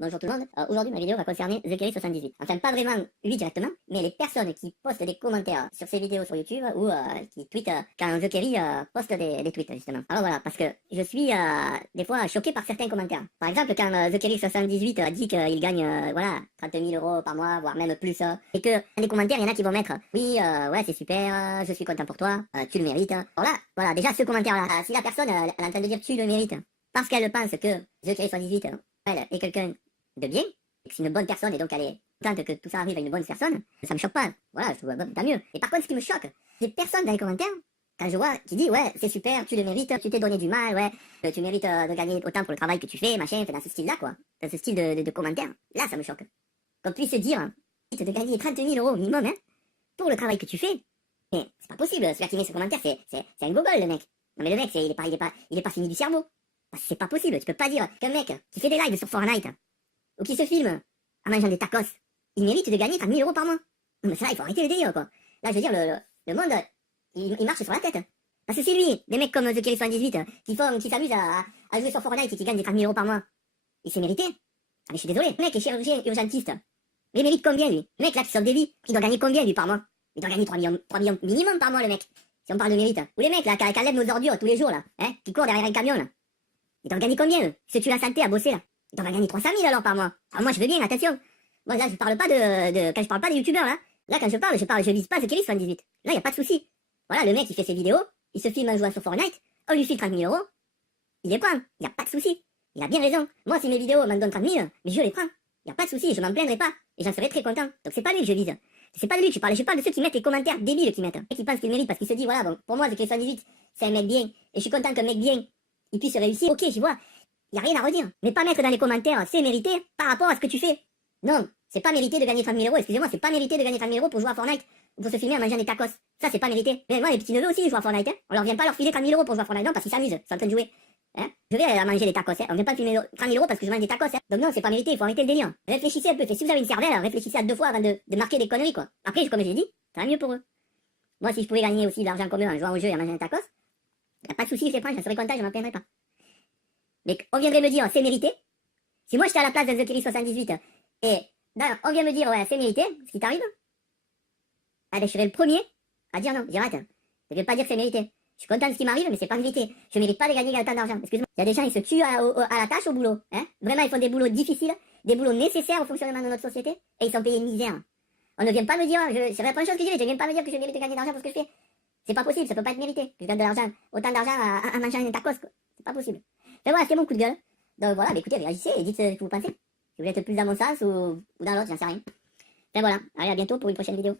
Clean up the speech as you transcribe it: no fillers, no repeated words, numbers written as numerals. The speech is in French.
Bonjour tout le monde. Aujourd'hui, ma vidéo va concerner TheKerry78. Enfin, pas vraiment lui directement, mais les personnes qui postent des commentaires sur ses vidéos sur YouTube ou qui tweetent quand TheKerry poste des tweets, justement. Alors voilà, parce que je suis des fois choqué par certains commentaires. Par exemple, quand TheKerry78 dit qu'il gagne voilà, 30 000 euros par mois, voire même plus, et que dans les commentaires, il y en a qui vont mettre oui, ouais, c'est super, je suis content pour toi, tu le mérites. Alors là, voilà, déjà ce commentaire-là, si la personne elle est en train de dire tu le mérites, parce qu'elle pense que TheKerry78, elle est quelqu'un de bien, et que c'est une bonne personne, et donc elle est contente que tout ça arrive à une bonne personne, ça me choque pas. Voilà, je trouve bon, tant mieux. Et par contre, ce qui me choque, c'est personne dans les commentaires, quand je vois, qui dit ouais, c'est super, tu le mérites, tu t'es donné du mal, ouais, tu mérites de gagner autant pour le travail que tu fais, machin, dans ce style-là, quoi. Dans ce style de commentaires. Là, ça me choque. Qu'on puisse se dire, de gagner 30 000 euros minimum, hein, pour le travail que tu fais. Mais c'est pas possible, celui qui met ce commentaire, c'est un gogol, le mec. Non mais le mec, il est pas fini du cerveau. C'est pas possible, tu peux pas dire qu'un mec qui fait des lives sur Fortnite, ou qui se filme en mangeant des tacos, il mérite de gagner 30 000 euros par mois. Non mais ça là, il faut arrêter le délire, quoi. Là, je veux dire, le monde, il marche sur la tête. Parce que c'est lui, des mecs comme TheKerry78, qui s'amusent à jouer sur Fortnite et qui gagnent des 30 000 euros par mois, il s'est mérité. Ah mais je suis désolé, le mec est chirurgien urgentiste. Mais il mérite combien, lui? Le mec là qui sauve des vies, il doit gagner combien, lui, par mois? Il doit gagner 3 millions minimum par mois, le mec. Si on parle de mérite. Ou les mecs là, qui enlèvent nos ordures tous les jours, là, hein, qui courent derrière un camion, là. Ils doivent gagner combien, eux? Ils se tuent la santé à bosser, là. Ils doivent gagner 300 000 alors par mois. Alors moi, je veux bien, attention. Moi, là, je parle pas quand je parle pas des youtubeurs, là. Là, quand je vise pas TheKerry78. Là, y a pas de souci. Voilà, le mec, il fait ses vidéos, il se filme en jouant sur Fortnite, on lui file 30 000 euros, il les prend. Y a pas de souci. Il a bien raison. Moi, si mes vidéos m'en donnent 30 000, mais je les prends. Y a pas de souci, je m'en plaindrai pas. Et j'en serai très content. Donc c'est pas lui que je vise. C'est pas de lui que je parle de ceux qui mettent les commentaires débiles qui mettent. Et qui pensent qu'ils méritent parce qu'ils se disent, voilà, bon, pour moi, TheKerry78, c'est un mec bien. Et je suis content qu'un mec bien, il puisse réussir. Ok, j'y vois. Y a rien à redire. Mais pas mettre dans les commentaires, c'est mérité par rapport à ce que tu fais. Non, c'est pas mérité de gagner 30 000 euros. Excusez-moi, c'est pas mérité de gagner 30 000 euros pour jouer à Fortnite ou pour se filmer en mangeant des tacos. Ça, c'est pas mérité. Mais moi, les petits neveux aussi, ils jouent à Fortnite, hein. On leur vient pas leur filer 30 000 euros pour jouer à Fortnite, non, parce qu'ils s'amusent. Ils sont en train de jouer. Hein, je vais manger des tacos, hein. On vient pas filmer 30 000 euros parce que je mange des tacos, hein. Donc non, c'est pas mérité, il faut arrêter le délire. Réfléchissez un peu. Si vous avez une cervelle, réfléchissez à 2 fois avant de marquer des conneries, quoi. Après, comme je l'ai dit, ça va mieux pour eux. Moi, si je pouvais gagner aussi de l'argent comme eux en jouant au jeu et en mangeant des tacos, y a pas de souci, je les prends, je serais content, je m'en plaindrais pas. Mais on viendrait me dire, c'est mérité. Si moi j'étais à la place de TheKerry78 et on vient me dire, ouais, c'est mérité, ce qui t'arrive, ah ben je serais le premier à dire non, je dis arrête, je ne vais pas dire que c'est mérité. Je suis content de ce qui m'arrive, mais c'est pas mérité. Je mérite pas de gagner autant d'argent. Excuse-moi. Il y a des gens, ils se tuent à la tâche, au boulot. Hein. Vraiment, ils font des boulots difficiles, des boulots nécessaires au fonctionnement de notre société, et ils sont payés une misère. On ne vient pas me dire, c'est la première chose que je dis, je ne viens pas me dire que je mérite de gagner de l'argent pour ce que je fais. C'est pas possible, ça peut pas être mérité. Je gagne de l'argent, autant d'argent à manger un tacos, quoi. C'est pas possible. Mais voilà, c'était mon coup de gueule. Donc voilà, bah écoutez, réagissez et dites ce que vous pensez. Si vous êtes plus dans mon sens ou dans l'autre, j'en sais rien. Enfin voilà, allez à bientôt pour une prochaine vidéo.